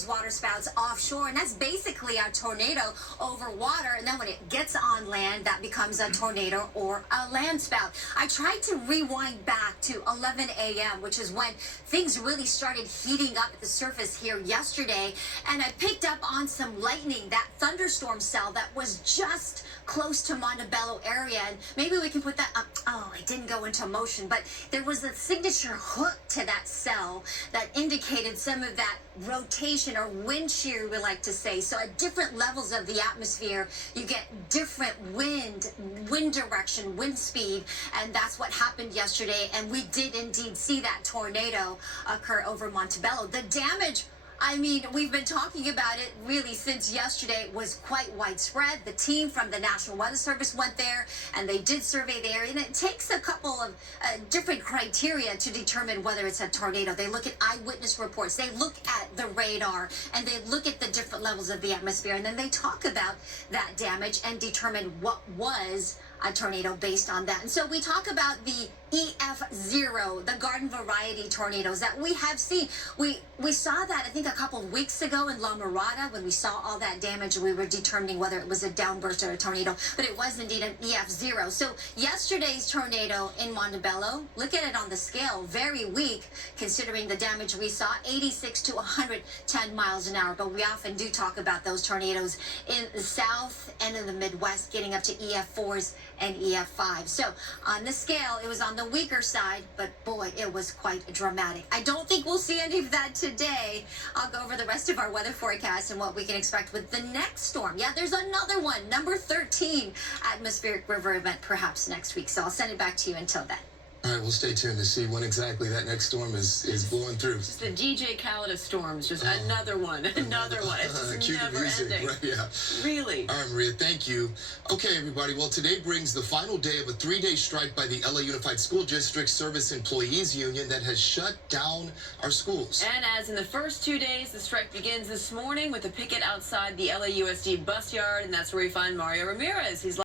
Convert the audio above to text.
those water spouts offshore, and that's basically a tornado over water. And then when it gets on land, that becomes a tornado or a land spout. I tried to rewind back to 11 a.m., which is when things really started heating up at the surface here yesterday, and I picked up on some lightning, that thunderstorm cell that was just close to Montebello area. And maybe we can put that up. Oh, it didn't go into motion, but there was a signature hook to that cell that indicated some of that rotation or wind shear, we like to say. So at different levels of the atmosphere, you get different wind direction, wind speed, and that's what happened yesterday. And we did indeed see that tornado occur over Montebello. The damage, I mean, we've been talking about it really since yesterday, was quite widespread. The team from the National Weather Service went there and they did survey the area, and it takes a couple of different criteria to determine whether it's a tornado. They look at eyewitness reports, they look at the radar, and they look at the different levels of the atmosphere, and then they talk about that damage and determine what was a tornado based on that. And so we talk about the EF0, the garden variety tornadoes that we have seen. We saw that, I think, a couple of weeks ago in La Mirada when we saw all that damage. We were determining whether it was a downburst or a tornado, but it was indeed an EF0. So yesterday's tornado in Montebello, look at it on the scale, very weak considering the damage we saw, 86 to 110 miles an hour. But we often do talk about those tornadoes in the south and in the Midwest getting up to EF4s and EF5. So on the scale, it was on the weaker side, but boy, it was quite dramatic. I don't think we'll see any of that today. I'll go over the rest of our weather forecast and what we can expect with the next storm. Yeah, there's another one, number 13, atmospheric river event perhaps next week. So I'll send it back to you until then. All right, we'll stay tuned to see when exactly that next storm is blowing through. Just the DJ Khaled of storms, just another one. It's just never ending. Right, yeah. Really. All right, Maria, thank you. Okay, everybody, well, today brings the final day of a 3-day strike by the LA Unified School District Service Employees Union that has shut down our schools. And as in the first 2 days, the strike begins this morning with a picket outside the LAUSD bus yard, and that's where we find Mario Ramirez. He's